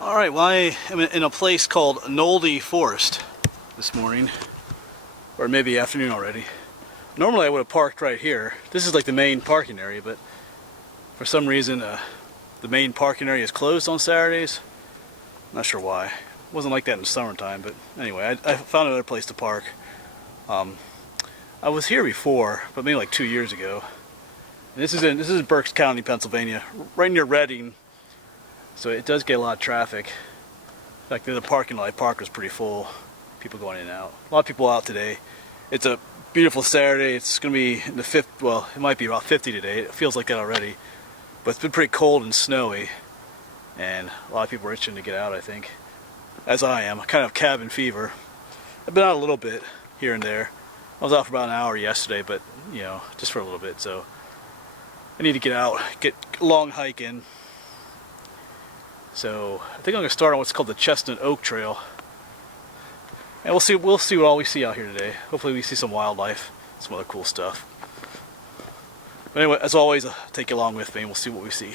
Alright, well I am in a place called Nolde Forest this morning, or maybe afternoon already. Normally I would have parked right here. This is like the main parking area, but for some reason the main parking area is closed on Saturdays. Not sure why. It wasn't like that in the summertime, but anyway, I found another place to park. I was here before, but maybe like 2 years ago. And this is in Berks County, Pennsylvania, right near Reading. So it does get a lot of traffic. In fact, the parking lot I parked was pretty full. People going in and out. A lot of people out today. It's a beautiful Saturday. It's going to be in the 50, well, it might be about 50 today. It feels like that already. But it's been pretty cold and snowy. And a lot of people are itching to get out, I think. As I am. Kind of cabin fever. I've been out a little bit here and there. I was out for about an hour yesterday, but, you know, just for a little bit. So I need to get out, get a long hike in. So I think I'm going to start on what's called the Chestnut Oak Trail, and we'll see what all we see out here today. Hopefully we see some wildlife, some other cool stuff. But anyway, as always, I'll take you along with me and we'll see what we see.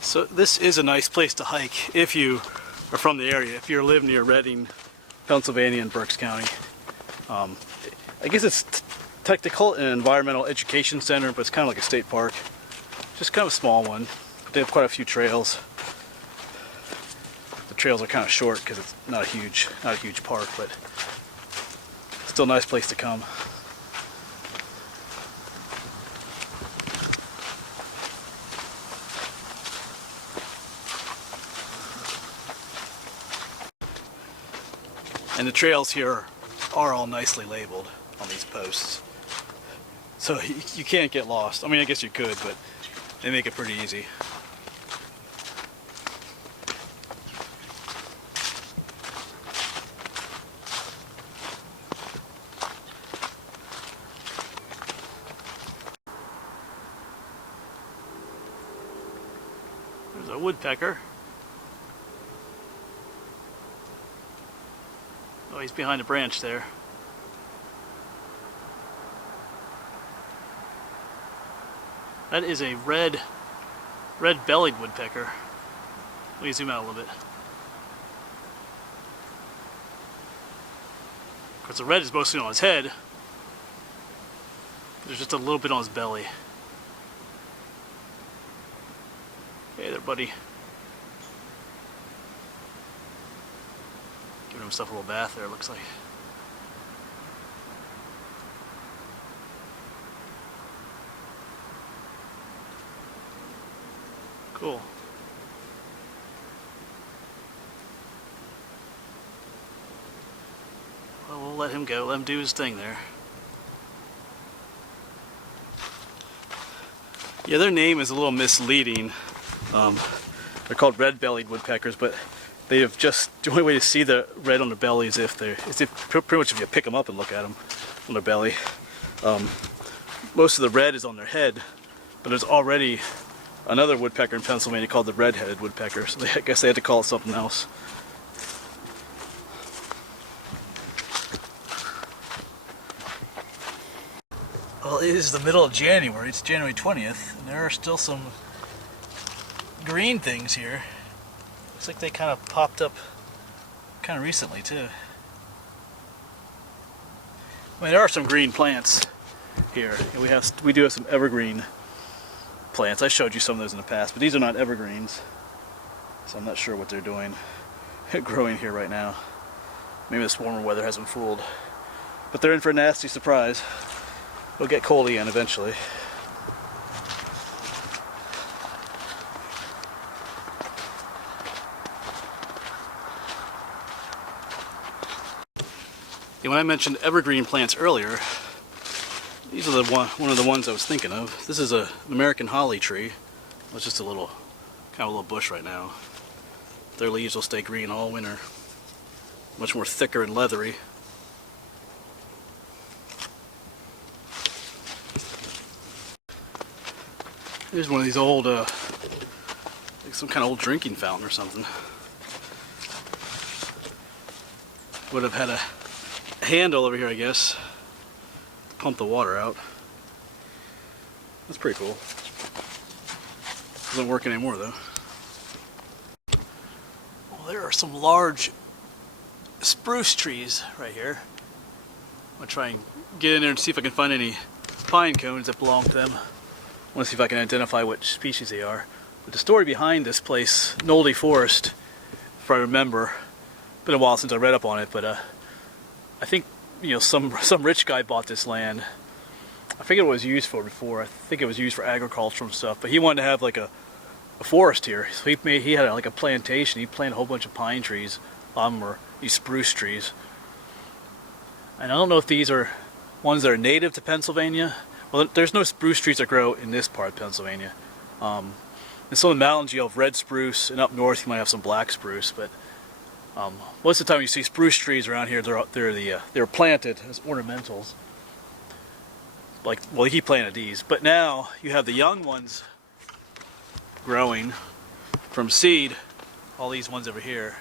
So this is a nice place to hike if you are from the area, if you live near Reading, Pennsylvania and Berks County. I guess it's technical and environmental education center, but it's kind of like a state park. Just kind of a small one. They have quite a few trails. The trails are kind of short because it's not a huge park, but still a nice place to come. And the trails here are all nicely labeled on these posts. So you can't get lost. I mean, I guess you could, but they make it pretty easy. There's a woodpecker. Oh, he's behind a branch there. That is a red-bellied woodpecker. Let me zoom out a little bit. Of course, the red is mostly on his head. There's just a little bit on his belly. Hey there, buddy. Giving himself a little bath there, it looks like. Cool. Well, we'll let him go, let him do his thing there. Yeah, their name is a little misleading. They're called red-bellied woodpeckers, but they have just, the only way to see the red on their belly is pretty much if you pick them up and look at them on their belly. Most of the red is on their head, but there's already another woodpecker in Pennsylvania called the red-headed woodpecker, so I guess they had to call it something else. Well, it is the middle of January, it's January 20th, and there are still some green things here. Looks like they kind of popped up kind of recently too. I mean, there are some green plants here. We do have some evergreen plants. I showed you some of those in the past, but these are not evergreens, so I'm not sure what they're doing growing here right now. Maybe this warmer weather has them fooled, but they're in for a nasty surprise. It'll get cold again eventually. And when I mentioned evergreen plants earlier, these are one of the ones I was thinking of. This is an American holly tree. It's just a little, kind of a little bush right now. Their leaves will stay green all winter. Much more thicker and leathery. Here's one of these old, like some kind of old drinking fountain or something. Would have had a handle over here, I guess, to pump the water out. That's pretty cool. Doesn't work anymore though. Well, there are some large spruce trees right here. I'm gonna try and get in there and see if I can find any pine cones that belong to them. I want to see if I can identify what species they are. But the story behind this place, Nolde Forest, if I remember, been a while since I read up on it, but I think, you know, some rich guy bought this land. I forget what it was used for before. I think it was used for agricultural stuff, but he wanted to have like a forest here. So he had like a plantation. He planted a whole bunch of pine trees, or these spruce trees. And I don't know if these are ones that are native to Pennsylvania. Well, there's no spruce trees that grow in this part of Pennsylvania. In some of the mountains you have red spruce, and up north you might have some black spruce. But most of the time you see spruce trees around here, they're planted as ornamentals. Like, well, he planted these, but now you have the young ones growing from seed. All these ones over here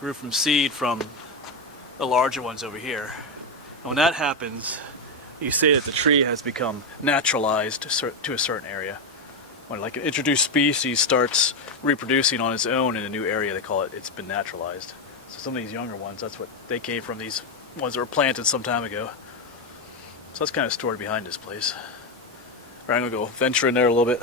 grew from seed from the larger ones over here. And when that happens, you say that the tree has become naturalized to a certain area. When like an introduced species starts reproducing on its own in a new area, they call it, it's been naturalized. So some of these younger ones, that's what they came from, these ones that were planted some time ago. So that's kind of the story behind this place. All right, I'm gonna go venture in there a little bit.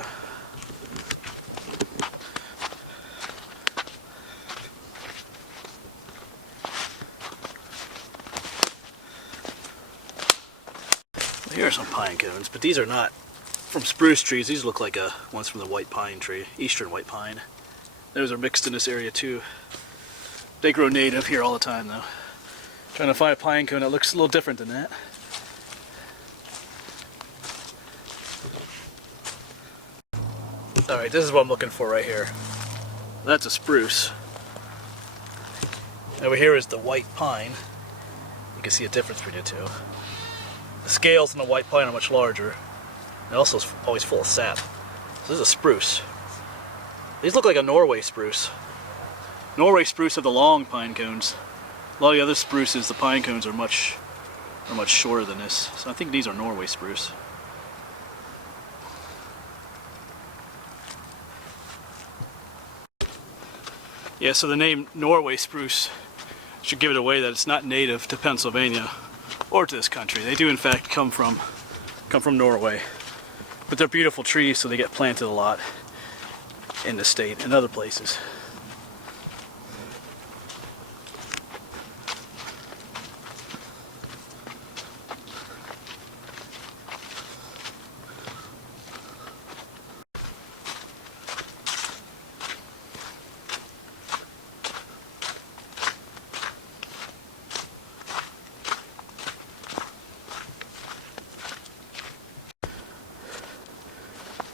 Here are some pine cones, but these are not from spruce trees. These look like ones from the white pine tree, eastern white pine. Those are mixed in this area too. They grow native here all the time though. Trying to find a pine cone that looks a little different than that. Alright, this is what I'm looking for right here. That's a spruce. Over here is the white pine. You can see a difference between the two. The scales on the white pine are much larger. And also is always full of sap. So this is a spruce. These look like a Norway spruce. Norway spruce have the long pine cones. A lot of the other spruces, the pine cones are much shorter than this. So I think these are Norway spruce. Yeah, so the name Norway spruce should give it away that it's not native to Pennsylvania or to this country. They do in fact come from Norway. But they're beautiful trees, so they get planted a lot in the state and other places.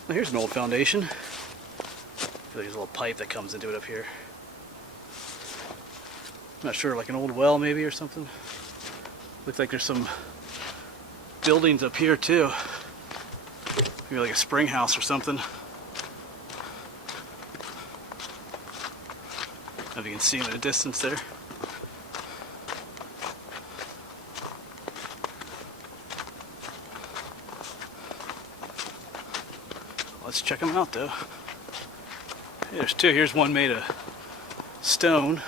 Well, here's an old foundation. There's a little pipe that comes into it up here. I'm not sure, like an old well maybe or something. Looks like there's some buildings up here too. Maybe like a spring house or something. I don't know if you can see them in the distance there. Let's check them out though. Yeah, there's two. Here's one made of stone.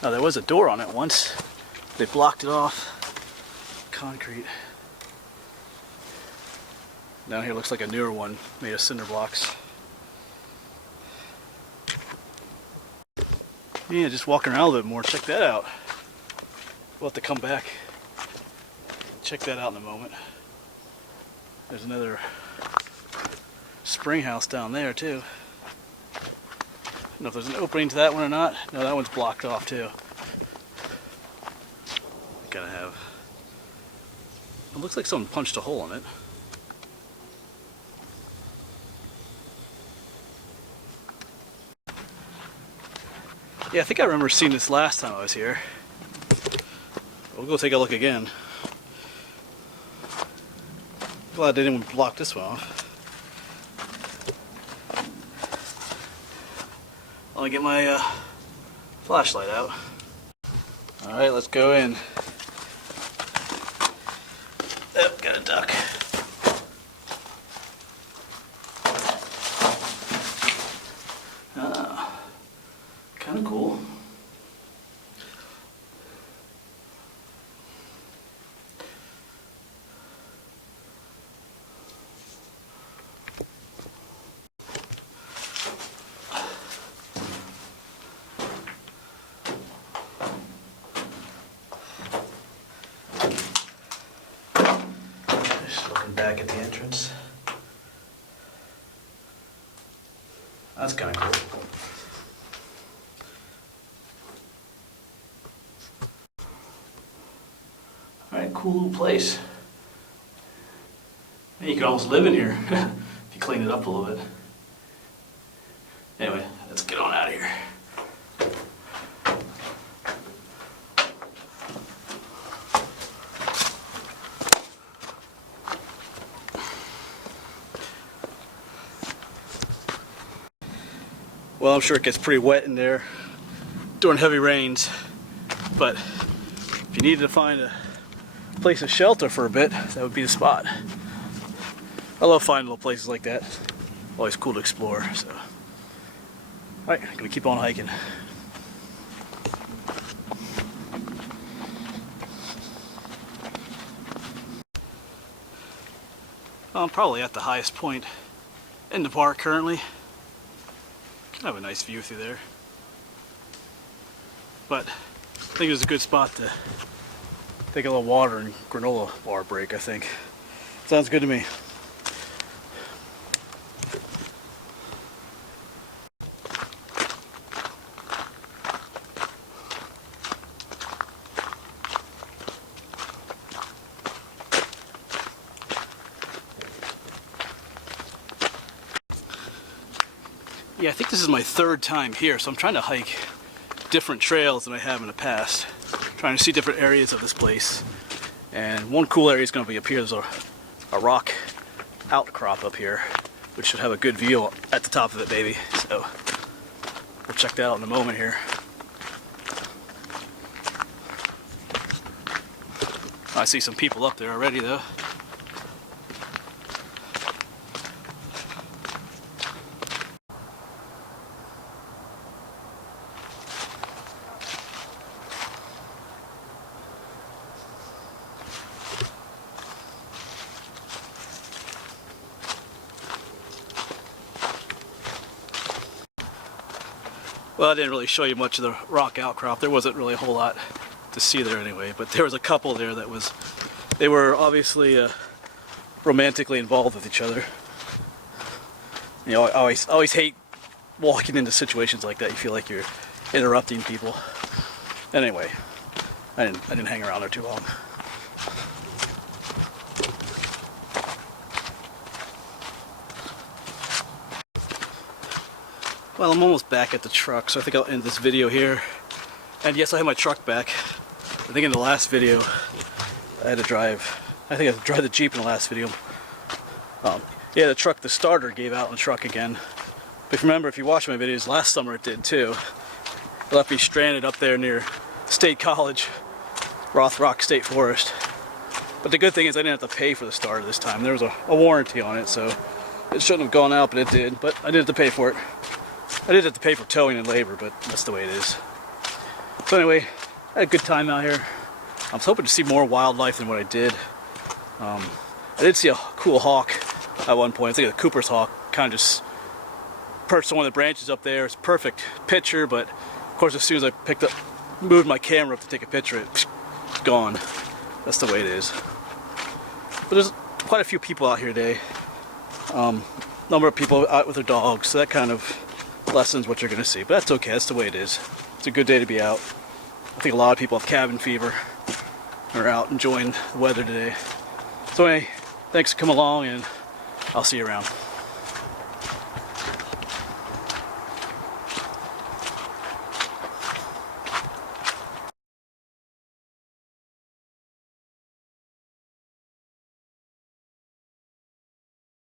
Now there was a door on it once. They blocked it off. Concrete. Down here looks like a newer one made of cinder blocks. Yeah, just walking around a little bit more. Check that out. We'll have to come back. Check that out in a moment. There's another spring house down there too. I don't know if there's an opening to that one or not. No, that one's blocked off too. Gotta have. It looks like someone punched a hole in it. Yeah, I think I remember seeing this last time I was here. We'll go take a look again. Glad they didn't block this one off. Let me get my flashlight out. Alright, let's go in. Yep, got a duck. Kind of cool. Just looking back at the entrance. That's kind of cool. Alright, cool little place. You could almost live in here if you clean it up a little bit. Anyway, let's get on out of here. Well, I'm sure it gets pretty wet in there during heavy rains, but if you needed to find a place of shelter for a bit, that would be the spot. I love finding little places like that. Always cool to explore. So, alright, I'm gonna keep on hiking. Well, I'm probably at the highest point in the park currently. Kind of a nice view through there. But I think it was a good spot to take a little water and granola bar break, I think. Sounds good to me. Yeah, I think this is my third time here, so I'm trying to hike different trails than I have in the past. Trying to see different areas of this place. And one cool area is going to be up here. There's a rock outcrop up here, which should have a good view at the top of it, maybe. So we'll check that out in a moment here. I see some people up there already, though. Well, I didn't really show you much of the rock outcrop. There wasn't really a whole lot to see there anyway, but there was a couple there that they were obviously romantically involved with each other. You know, I always hate walking into situations like that. You feel like you're interrupting people. Anyway, I didn't hang around there too long. Well, I'm almost back at the truck, so I think I'll end this video here. And yes, I have my truck back. I think in the last video, I had to drive the Jeep in the last video. Yeah, the starter gave out in the truck again. But remember, if you watch my videos, last summer it did too. It left me stranded up there near State College, Rock State Forest. But the good thing is I didn't have to pay for the starter this time. There was a warranty on it, so it shouldn't have gone out, but it did. But I didn't have to pay for it. I did have to pay for towing and labor, but that's the way it is. So anyway, I had a good time out here. I was hoping to see more wildlife than what I did. I did see a cool hawk at one point. I think a Cooper's hawk kind of just perched on one of the branches up there. It's a perfect picture, but of course as soon as I moved my camera up to take a picture, it's gone. That's the way it is. But there's quite a few people out here today. Number of people out with their dogs, so that kind of lessens what you're going to see. But that's okay, that's the way it is. It's a good day to be out. I think a lot of people have cabin fever. Are out enjoying the weather today. So anyway, thanks for coming along, and I'll see you around.